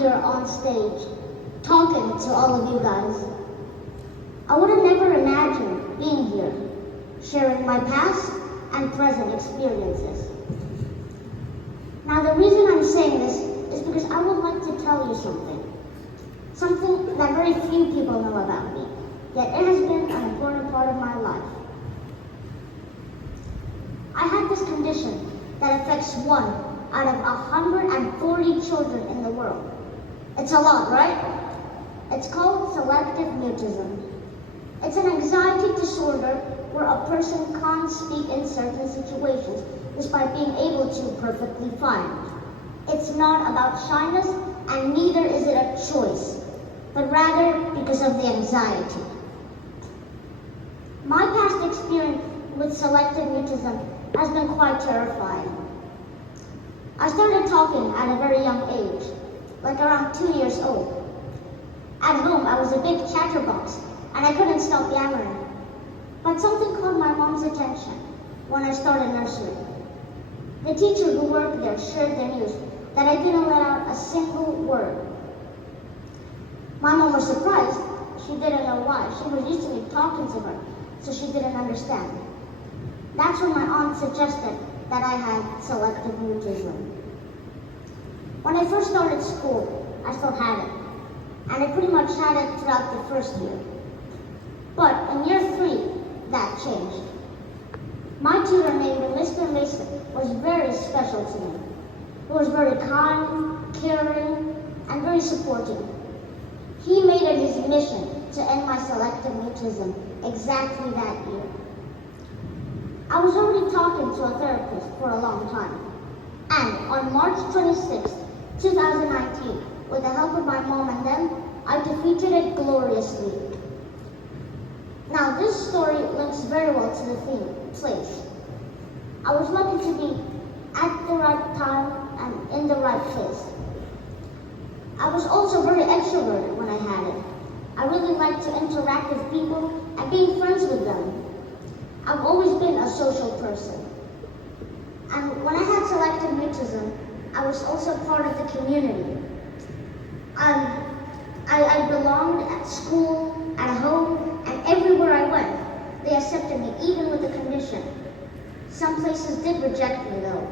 here on stage, talking to all of you guys. I would have never imagined being here, sharing my past and present experiences. Now, the reason I'm saying this is because I would like to tell you something that very few people know about me, yet it has been an important part of my life. I had this condition that affects 1 out of 140 children in the world. It's a lot, right? It's called selective mutism. It's an anxiety disorder where a person can't speak in certain situations despite being able to perfectly fine. It's not about shyness, and neither is it a choice, but rather because of the anxiety. My past experience with selective mutism has been quite terrifying. I started talking at a very young age, like around 2 years old. At home, I was a big chatterbox, and I couldn't stop yammering. But something caught my mom's attention when I started nursery. The teacher who worked there shared the news that I didn't let out a single word. My mom was surprised. She didn't know why. She was used to me talking to her, so she didn't understand. That's when my aunt suggested that I had selective mutism. When I first started school, I still had it, and I pretty much had it throughout the first year. But in year 3, that changed. My tutor named Mr. Mason was very special to me. He was very kind, caring, and very supportive. He made it his mission to end my selective mutism exactly that year. I was already talking to a therapist for a long time, and on March 26, 2019, with the help of my mom and them, I defeated it gloriously. Now, this story links very well to the theme, place. I was lucky to be at the right time and in the right place. I was also very extroverted when I had it. I really liked to interact with people and being friends with them. I've always been a social person. And when I had selective mutism, I was also part of the community. I belonged at school, at home, and everywhere I went. They accepted me, even with the condition. Some places did reject me, though.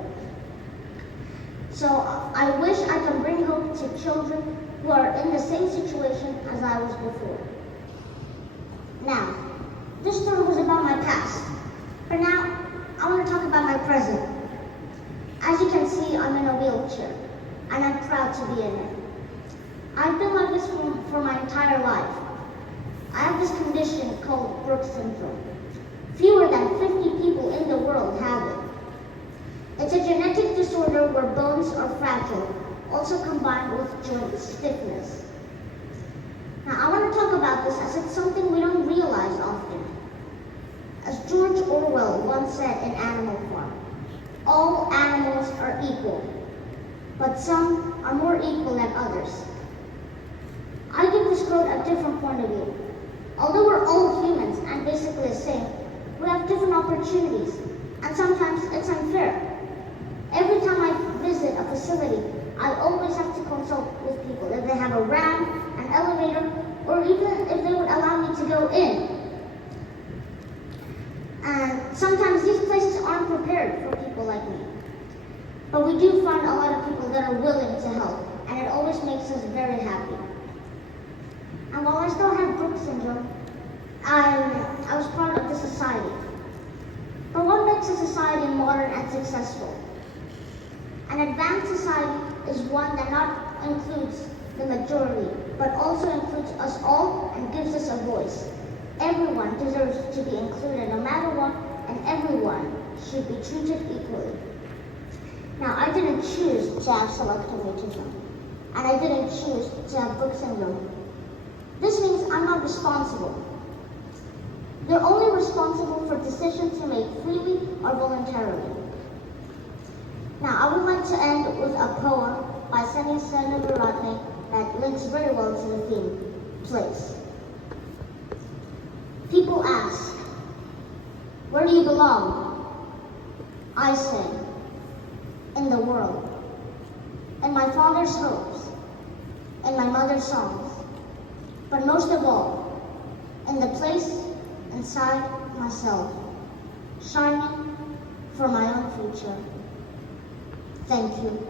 So I wish I can bring hope to children who are in the same situation as I was before. Now, this story was about my past, but now I want to talk about my present. As you can see, I'm in a wheelchair, and I'm proud to be in it. I've been like this for my entire life. I have this condition called Brooks syndrome. Fewer than 50 people in the world have it. It's a genetic disorder where bones are fragile, also combined with joint stiffness. Now, I want to talk about this as it's something we don't realize often. As George Orwell once said in Animal Farm, all animals are equal, but some are more equal than others. I give this quote a different point of view. Although we're all humans and basically the same, we have different opportunities, and sometimes it's unfair. Every time I visit a facility, I always have to consult with people if they have a ramp, an elevator, or even if they would allow me to go in. And sometimes these places aren't prepared for people like me. But we do find a lot of people that are willing to help, and it always makes us very happy. And while I still have Brooks syndrome, I was part of the society. But what makes a society modern and successful? An advanced society is one that not includes the majority, but also includes us all and gives us a voice. Everyone deserves to be included no matter what, and everyone should be treated equally. Now, I didn't choose to have selective mutism, and I didn't choose to have Brooks syndrome. This means I'm not responsible. They're only responsible for decisions you make freely or voluntarily. Now, I would like to end with a poem by Seni Senaviratne that links very well to the theme, place. People ask, where do you belong? I say, in the world. In my father's hopes, in my mother's songs, but most of all, in the place inside myself, shining for my own future. Thank you.